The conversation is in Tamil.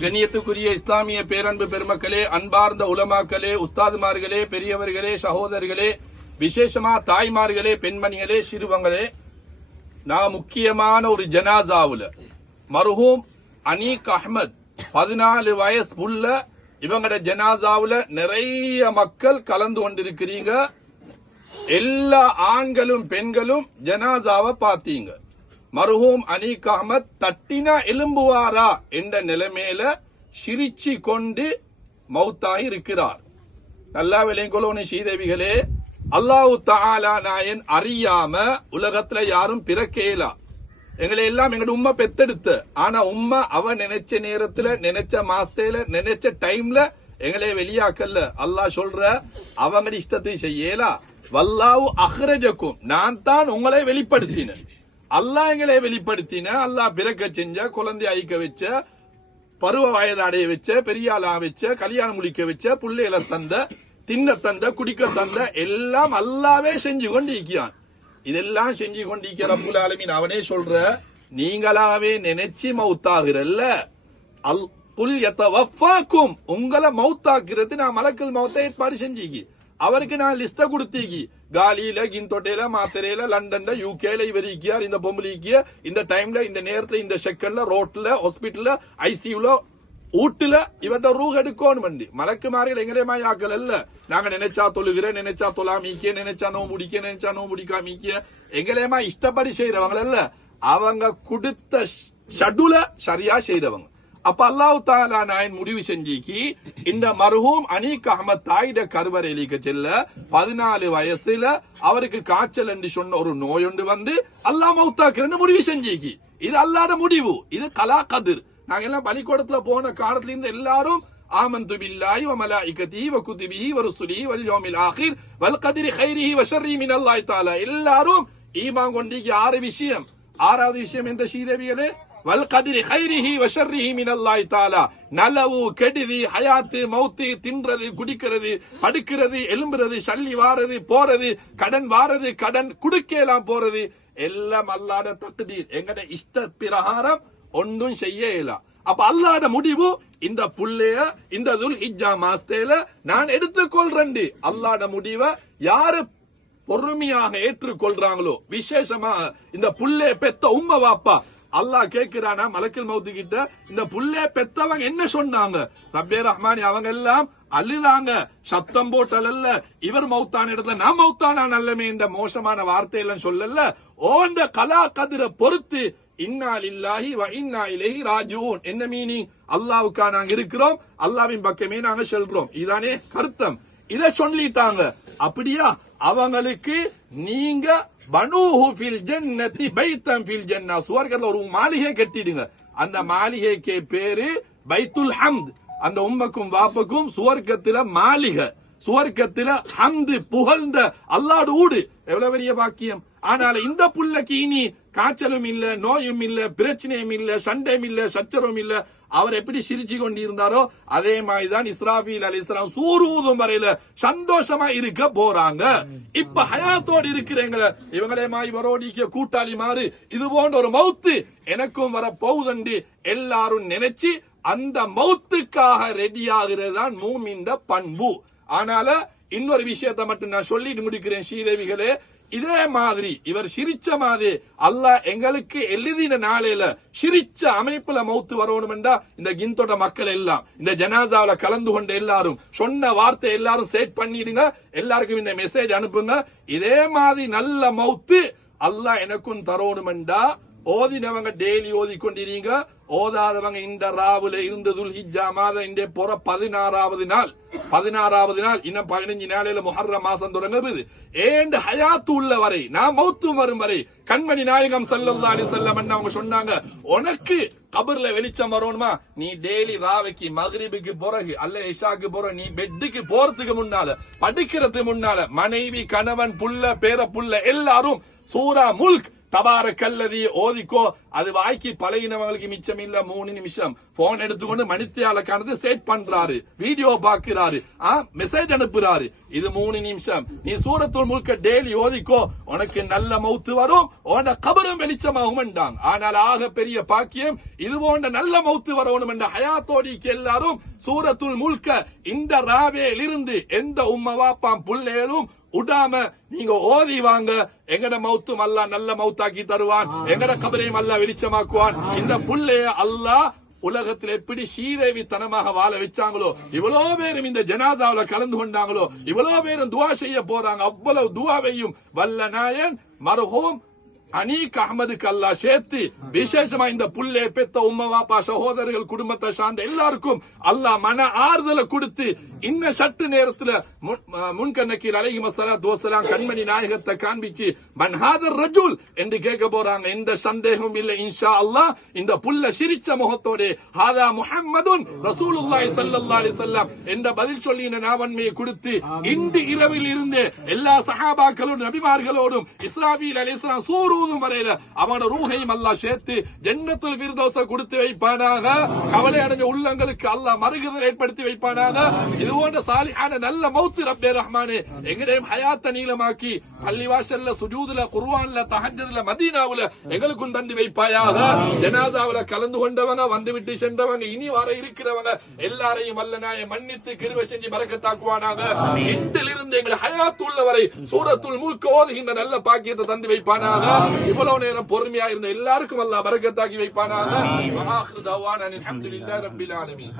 கண்ணியத்துக்குரிய இஸ்லாமிய பேரன்பு பெருமக்களே, அன்பார்ந்த உலமாக்களே, உஸ்தாதுமார்களே, பெரியவர்களே, சகோதரர்களே, விசேஷமா தாய்மார்களே, பெண்மணிகளே, சிறுவங்களே, நான் முக்கியமான ஒரு ஜனாசாவுல மர்ஹூம் அனீக் அஹ்மத் 14 வயசு உள்ள இவங்களோட ஜனாசாவுல நிறைய மக்கள் கலந்து கொண்டிருக்கிறீங்க. எல்லா ஆண்களும் பெண்களும் ஜனாசாவை பார்த்தீங்க. மர்ஹூம் அனீக் அஹ்மத் தட்டினா எலும்புவாரா என்ற நிலைமையில சிரிச்சு கொண்டு மௌத்தாகி இருக்கிறார். நல்லா விளையங்கொள்ளோனே ஸ்ரீதேவிகளே, அல்லாஹு தஆலா நாயன் அறியாம உலகத்துல யாரும் பிறக்கேலா. எங்களை எல்லாம் எங்கட உம்மா பெத்தெடுத்த. ஆனா உம்மா அவ நினைச்ச நேரத்துல, நினைச்ச மாசத்துல, நினைச்ச டைம்ல எங்களை வெளியாக்கல்ல. அல்லாஹ் சொல்ற அவங்க இஷ்டத்தை செய்யலா. வல்லாஹு அஹ்ரஜக்கும், நான் தான் உங்களை வெளிப்படுத்தினேன். அல்லாஹ் எங்களை வெளிப்படுத்தின. அல்லாஹ் பிறக்க செஞ்ச, குழந்தை ஐக்க வச்ச, பருவ வயது அடைய வச்ச, பெரியாளா வச்ச, கல்யாணம் முடிக்க வச்ச, புள்ளைகளை தந்த, தின்ன தந்த, குடிக்க தந்த, எல்லாம் அல்லாவே செஞ்சு கொண்டிருக்கிறான். இதெல்லாம் செஞ்சு கொண்டிருக்கிற ரப்புல் ஆலமீன் அவனே சொல்ற, நீங்களாவே நினைச்சு மௌத்தாகிறல்ல, குல் யதவஃபாக்கும், உங்களை மௌத்தாக்குறது நான் மலக்குல் மௌத்தை ஏற்பாடு செஞ்சீங்க. அவருக்கு நான் லிஸ்ட கொடுத்தீங்க. காலியில, கின்தொட்டையில, மாத்திரையில, லண்டன்ல, யூகேல இவர் இருக்கியார், இந்த பொம்பளை இருக்கிய, இந்த டைம்ல, இந்த நேரத்துல, இந்த செகண்ட்ல, ரோட்ல, ஹாஸ்பிட்டல்ல, ஐசியூல, வீட்டுல இவர்ட ரூஹ் எடுக்கணும். மலக்கு மாறிகள் எங்கேயுமா ஆக்கல் அல்ல. நாங்க நினைச்சா தொழுகிற, நினைச்சா தொழாமிக்க, நினைச்சா நோ முடிக்க, நினைச்சா நோ முடிக்காமிக்க, எங்கேயுமா இஷ்டப்படி செய்யறவங்க அல்ல. அவங்க கொடுத்த ஷெட்யூல சரியா செய்யறவங்க. அப்ப அல்லாஹ் தஆலா நாயன் முடிவு செஞ்சிக்கு இந்த மர்ஹூம் அனீக் அஹ்மத் தாயிட கருவறையிலிக்க செல்ல 14 வயசுல அவருக்கு காய்ச்சல் என்று சொன்ன ஒரு நோய் ஒன்று வந்து அல்லாஹ் மௌத்தாக்குறன்னு முடிவு செஞ்சிக்கு. இது அல்லாஹ்ட முடிவு. இது கலா கதிர். நாங்க எல்லாம் பலிக்கூடத்துல போன காலத்துல இருந்து எல்லாரும் ஆமன்து பில்லாஹி வ மலாயிகத்திஹி வ குதுபிஹி வ ருசுலிஹி வல் யௌமில் ஆகிர் வல் கத்ரி கைரிஹி வ ஷர்ரிஹி மினல்லாஹி தஆலா. எல்லாரும் ஈமான் கொண்டிக்கு 6 விஷயம். 6வது விஷயம் எந்த ஸ்ரீதேவிகளே? வல் கத்ரி கைரிஹி வ ஷர்ரிஹி மினல்லாஹி தஆலா. நலவு, கெடுதி, ஹயாத்து, மௌத்து, தின்றது, குடிக்கிறது, படுக்கிறது, எலும்புறது, சல்லி வாரது, போறது, கடன் வாரது, கடன் குடுக்கலாம் போறது, எல்லாம் அல்லாஹ்ட தக்தீர். எங்கட இஷ்ட பிரகாரம் ஒன்றும் செய்ய இயலா. அப்ப அல்லாஹ்ட முடிவு, இந்த புள்ளைய இந்த துல்ஹிஜ்ஜா மாசத்துல நான் எடுத்துக்கொள்றேன். அல்லாஹ்ட முடிவை யாரு பொறுமையாக ஏற்றுக்கொள்றாங்களோ, விசேஷமா இந்த புள்ளைய பெத்த உம்மா வாப்பா, அல்லாஹ் கேட்கிறானா மலக்குல் மௌத் கிட்ட, இந்த புள்ளைய பெத்தவங்க என்ன சொன்னாங்க? ரப்பே ரஹ்மானி அவங்க எல்லாம் அழுதாங்க, சத்தம் போட்டல்ல, இவர் மௌத்தான இடத்துல நான் மௌத்தானா நல்லமே இந்த மோசமான வார்த்தையெல்லாம் சொல்லல. ஓண்ட கலா கதிர பொறுத்து இன்னா லில்லாஹி வ இன்னா இலைஹி ராஜிஊன். என்ன மீனிங்? அல்லாஹ்வுக்கா நாங்க இருக்கிறோம், அல்லாஹ்வின் பக்கமே நாங்க செல்றோம். இதானே கருத்தம். இத சொல்லிட்டாங்க. அப்படியா? அவங்களுக்கு நீங்க பனூஹு ஃபில் ஜன்னதி பைத்தன் ஃபில் ஜன்னா, சுவர்க்கத்துல ஒரு மாளிகை கட்டிடுங்க. அந்த மாளிகைக்கு பேரு பைத்துல் ஹம்த். அந்த உம்மக்கும் வாப்பக்கும் சுவர்க்கத்துல மாளிகை, சுவர்க்கத்துல ஹம்து, புகழ்ந்த அல்லாஹ்வுடைய ஊடு. எவ்வளவு பெரிய பாக்கியம். ஆனால இந்த புள்ளைக்கு இனி காய்ச்சலும் இல்ல, நோயும் இல்ல, பிரச்சனையும் இல்ல, சண்டையும் இல்ல, சச்சரவும் இல்ல. அவர் எப்படி சிரிச்சு கொண்டு இருந்தாரோ அதே மாதிரிதான் இஸ்ராஃபீல் அலைஹிஸ்ஸலாம் சூரூதும் வரையில சந்தோஷமா இருக்க போறாங்க. இப்ப ஹயாத்தோடு இருக்கிறவங்கள இவங்களே இவரோடிக்க கூட்டாளி மாறு இது போன்ற ஒரு மௌத்து எனக்கும் வர போகுதண்டு எல்லாரும் நினைச்சு அந்த மௌத்துக்காக ரெடி ஆகிறதுதான் மூமின்ட பண்பு. ஆனால இன்னொரு விஷயத்தை மட்டும் நான் சொல்லிட்டு முடிக்கிறேன் ஸ்ரீதேவிகளே. இதே மாதிரி இவர் சிரிச்ச மாதிரி அல்லாஹ் எங்களுக்கு எழுதின நாளையில சிரிச்ச அமைப்புல மௌத்து வரணும் என்றா இந்த கின்தோட மக்கள் எல்லாம் இந்த ஜனாசாவில கலந்து கொண்ட எல்லாரும் சொன்ன வார்த்தை எல்லாரும் சேட் பண்ணிடுங்க. எல்லாருக்கும் இந்த மெசேஜ் அனுப்புங்க. இதே மாதிரி நல்ல மௌத்து அல்லாஹ் எனக்கும் தரணும் என்றா ஓதினவங்க டெய்லி ஓதி கொண்டிருங்க. ஓதாதவங்க இந்த ராவுல இருந்த துல்ஹிஜ்ஜா மாதம் இந்த போற 16வது நாள் இன்னும் 15 நாளையில முஹர்ரம் மாசம் தொடங்குது. ஏண்டு ஹயாத்து உள்ள வரை, நான் மௌத்து வரும் வரை, கண்மணி நாயகம் ஸல்லல்லாஹு அலைஹி வஸல்லம் அவங்க சொன்னாங்க, உனக்கு கபர்ல வெளிச்சம் வரணுமா, நீ டெய்லி ராவைக்கு மக்ரிபுக்கு பிறகு அல்ல இஷாக்கு பிறகு நீ பெட்டுக்கு போறதுக்கு முன்னால, படுக்கிறதுக்கு முன்னால மனைவி, கணவன், புள்ள, பேர புள்ள எல்லாரும் சூரா முல்க் தபாரக்கல்லதி ஓதிக்கோ. அது வாய்க்கு பழகினவங்களுக்கு மிச்சம் இல்ல 3 நிமிஷம். போன் எடுத்துக்கொண்டு மணித்தியால கணது செட் பண்றாரு, வீடியோ பாக்குறாரு, மெசேஜ் அனுப்புறாரு. இது 3 நிமிஷம். நீ சூரத்துல் முல்க டெய்லி ஓதிக்கோ, உனக்கு நல்ல மௌத்து வரும், உன கபரும் வெளிச்சமாகும் என்றாங்க. ஆனால் ஆக பெரிய பாக்கியம் இது போன்ற நல்ல மௌத்து வரணும் என்ற ஹயாத்தோடிக்கு எல்லாரும் சூரத்துல் முல்க இந்த ராவேல் இருந்து எந்த உம்மா வாப்பாம் புள்ளேலும் உடாம நீங்க ஓதி வாங்க. எங்கட மௌத்தும் அல்லாஹ் நல்ல மௌத்தாக்கி தருவான், எங்கட கபரையும் அல்லாஹ் வெளிச்சமாக்குவான். இந்த புள்ளைய அல்லாஹ் உலகத்தில் எப்படி ஸ்ரீதேவி தனமாக வாழ வச்சாங்களோ, இவ்வளவு பேரும் இந்த ஜனாதாவில கலந்து கொண்டாங்களோ, இவ்வளவு பேரும் துவா செய்ய போறாங்க. அவ்வளவு துவாவையும் வல்ல நாயன் மர்ஹூம் அனீக் அஹ்மதுக்கு அல்லாஹ் சேர்த்து விசேஷமா இந்த புள்ளை பெத்த உம்மா வாப்பா சகோதரர்கள் குடும்பத்தை சார்ந்த எல்லாருக்கும் அல்லாஹ் மன ஆறுதலை கொடுத்து இன்னும் சற்று நேரத்துல முன்கண்ணக்கீர் அலைஹிம் ஸலாத்து வஸலாம் கண்மணி நாயகத்தை காண்பிச்சு மன்ஹாதர் ரஜுல் என்று கேட்க போறாங்க. எந்த சந்தேகமும் இல்லை இன்ஷா அல்லாஹ். இந்த புள்ள சிரிச்ச முகத்தோட ஹாதா முஹம்மதுன் ரசூலுல்லாஹி ஸல்லல்லாஹு அலைஹி வஸல்லம் என்ற பதில் சொல்லின நாவன்மையை கொடுத்து இன்று இரவில் இருந்து எல்லா சஹாபாக்களோடும் நபிமார்களோடும் இஸ்ராஃபீல் அலைஹிஸ்ஸலாம் சூரூதும் வரையில அவனோட ரூஹையும் அல்லாஹ் சேர்த்து ஜன்னத்துல் ஃபிர்தௌஸ கொடுத்து வைப்பானாக. கவலை அடைஞ்ச உள்ளங்களுக்கு அல்லாஹ் மறுகுதல் ஏற்படுத்தி வைப்பானாக. இது போன்ற சாலிஹான நல்ல மௌத் ரப்பே ரஹ்மானே எங்களையும் ஹயாத்த நீளமாக்கி பள்ளிவாசல்ல சுஜூதுல குர்ஆன்ல தஹஜ்ஜுதுல மதீனாவுல எங்களுக்கும் தந்து வைப்பாயாக. ஜனாசாவுல கலந்து கொண்டவங்க வந்துவிட்டு சென்றவங்க இனி வர இருக்கிறவங்க எல்லாரையும் வல்லனாய மன்னித்து கிருபை செஞ்சு பரக்கத்தாக்குவானாக. இன்றிலிருந்து எங்களை ஹயாத் உள்ளவரை சூரத்துல் முல்க் ஓதுகின்ற நல்ல பாக்கியத்தை தந்து வைப்பானாக. இவ்வளவு நேரம் பொறுமையா இருந்த எல்லாருக்கும் அல்லாஹ் பரக்கத்தாக்கி வைப்பானாக. வஆஹிரு தஅவானா அல்ஹம்துலில்லாஹி ரப்பில் ஆலமீன்.